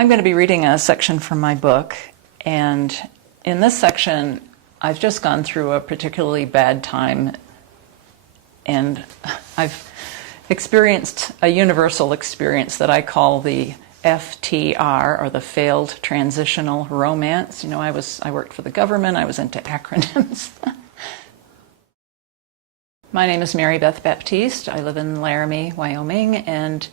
I'm going to be reading a section from my book, and in this section, I've just gone through a particularly bad time, and I've experienced a universal experience that I call the FTR, or the failed transitional romance. You know, I worked for the government, I was into acronyms. My name is Beth Baptiste. I live in Laramie, Wyoming, and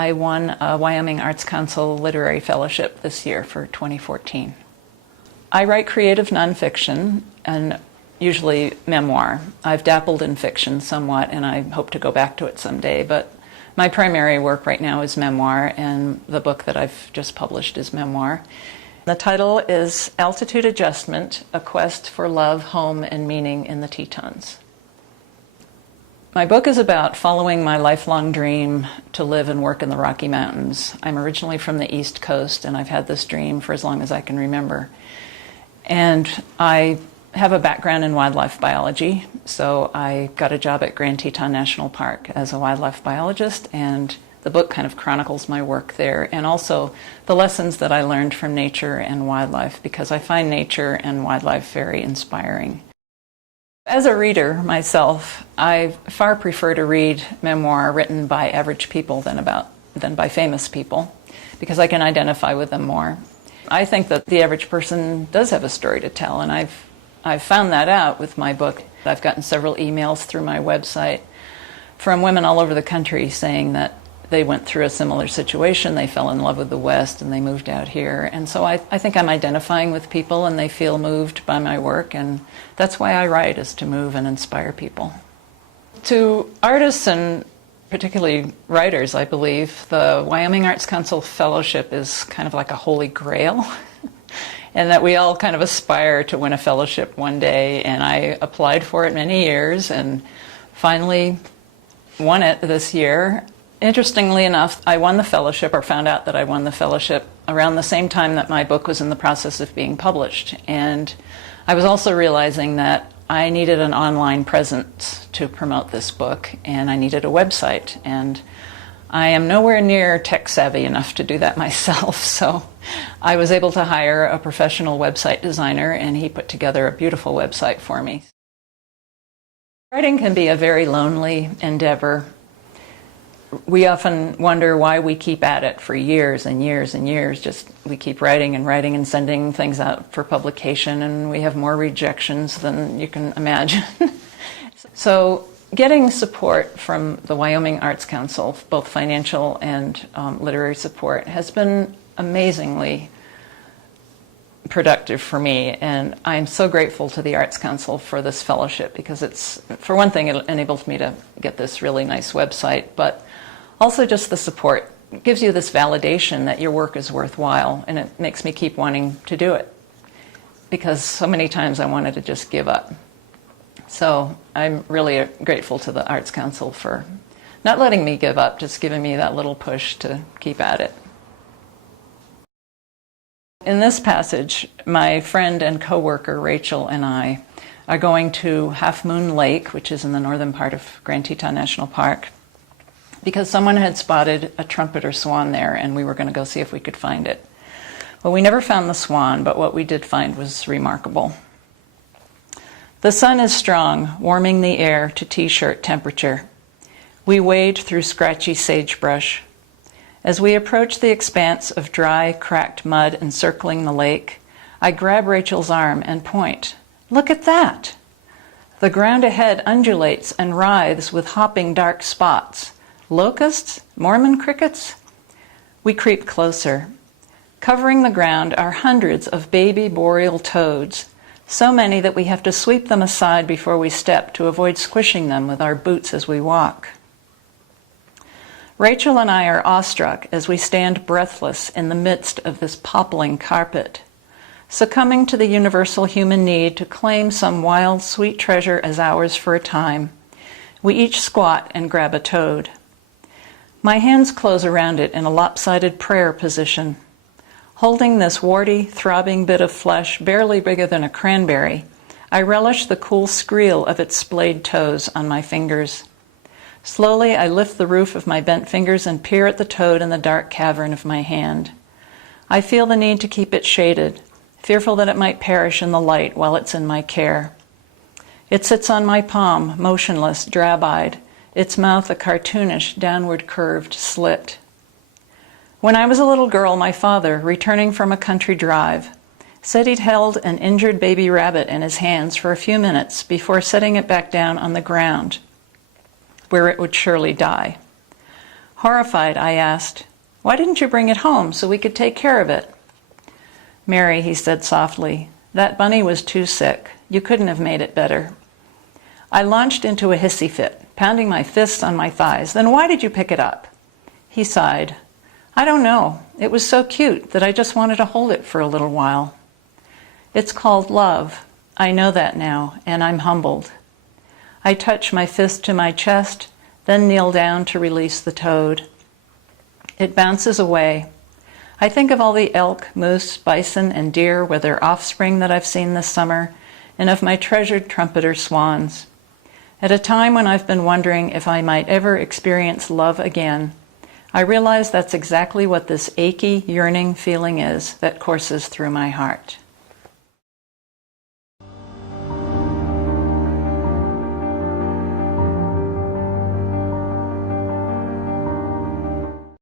I won a Wyoming Arts Council Literary Fellowship this year for 2014. I write creative nonfiction and usually memoir. I've dabbled in fiction somewhat, and I hope to go back to it someday, but my primary work right now is memoir, and the book that I've just published is memoir. The title is Altitude Adjustment, A Quest for Love, Home, and Meaning in the Tetons. My book is about following my lifelong dream to live and work in the Rocky Mountains. I'm originally from the East Coast, and I've had this dream for as long as I can remember. And I have a background in wildlife biology, so I got a job at Grand Teton National Park as a wildlife biologist, and the book kind of chronicles my work there, and also the lessons that I learned from nature and wildlife, because I find nature and wildlife very inspiring. As a reader myself, I far prefer to read memoir written by average people than by famous people, because I can identify with them more. I think that the average person does have a story to tell, and I've found that out with my book. I've gotten several emails through my website from women all over the country saying that they went through a similar situation, they fell in love with the West, and they moved out here. And so I think I'm identifying with people, and they feel moved by my work, and that's why I write, is to move and inspire people. To artists, and particularly writers, I believe, the Wyoming Arts Council Fellowship is kind of like a holy grail, and that we all kind of aspire to win a fellowship one day, and I applied for it many years and finally won it this year. Interestingly enough, I won the fellowship, or found out that I won the fellowship, around the same time that my book was in the process of being published. And I was also realizing that I needed an online presence to promote this book, and I needed a website. And I am nowhere near tech savvy enough to do that myself, so I was able to hire a professional website designer, and he put together a beautiful website for me. Writing can be a very lonely endeavor. We often wonder why we keep at it for years and years and years. We keep writing and sending things out for publication, and we have more rejections than you can imagine. So getting support from the Wyoming Arts Council, both financial and literary support, has been amazingly productive for me, and I'm so grateful to the Arts Council for this fellowship, because it's, for one thing, it enabled me to get this really nice website, but also just the support. It gives you this validation that your work is worthwhile, and it makes me keep wanting to do it, because so many times I wanted to just give up. So I'm really grateful to the Arts Council for not letting me give up, just giving me that little push to keep at it. In this passage, my friend and co-worker Rachel and I are going to Half Moon Lake, which is in the northern part of Grand Teton National Park, because someone had spotted a trumpeter swan there, and we were going to go see if we could find it. Well, we never found the swan, but what we did find was remarkable. The sun is strong, warming the air to t-shirt temperature. We wade through scratchy sagebrush. As we approach the expanse of dry, cracked mud encircling the lake, I grab Rachel's arm and point. Look at that! The ground ahead undulates and writhes with hopping dark spots. Locusts? Mormon crickets? We creep closer. Covering the ground are hundreds of baby boreal toads, so many that we have to sweep them aside before we step to avoid squishing them with our boots as we walk. Rachel and I are awestruck as we stand breathless in the midst of this poppling carpet. Succumbing to the universal human need to claim some wild, sweet treasure as ours for a time, we each squat and grab a toad. My hands close around it in a lopsided prayer position. Holding this warty, throbbing bit of flesh barely bigger than a cranberry, I relish the cool skreel of its splayed toes on my fingers. Slowly, I lift the roof of my bent fingers and peer at the toad in the dark cavern of my hand. I feel the need to keep it shaded, fearful that it might perish in the light while it's in my care. It sits on my palm, motionless, drab-eyed, its mouth a cartoonish, downward curved slit. When I was a little girl, my father, returning from a country drive, said he'd held an injured baby rabbit in his hands for a few minutes before setting it back down on the ground, where it would surely die. Horrified, I asked, "Why didn't you bring it home so we could take care of it?" "Mary," he said softly, "that bunny was too sick. You couldn't have made it better." I launched into a hissy fit, pounding my fists on my thighs. "Then why did you pick it up?" He sighed. "I don't know. It was so cute that I just wanted to hold it for a little while." It's called love. I know that now, and I'm humbled. I touch my fist to my chest, then kneel down to release the toad. It bounces away. I think of all the elk, moose, bison, and deer with their offspring that I've seen this summer, and of my treasured trumpeter swans. At a time when I've been wondering if I might ever experience love again, I realize that's exactly what this achy, yearning feeling is that courses through my heart.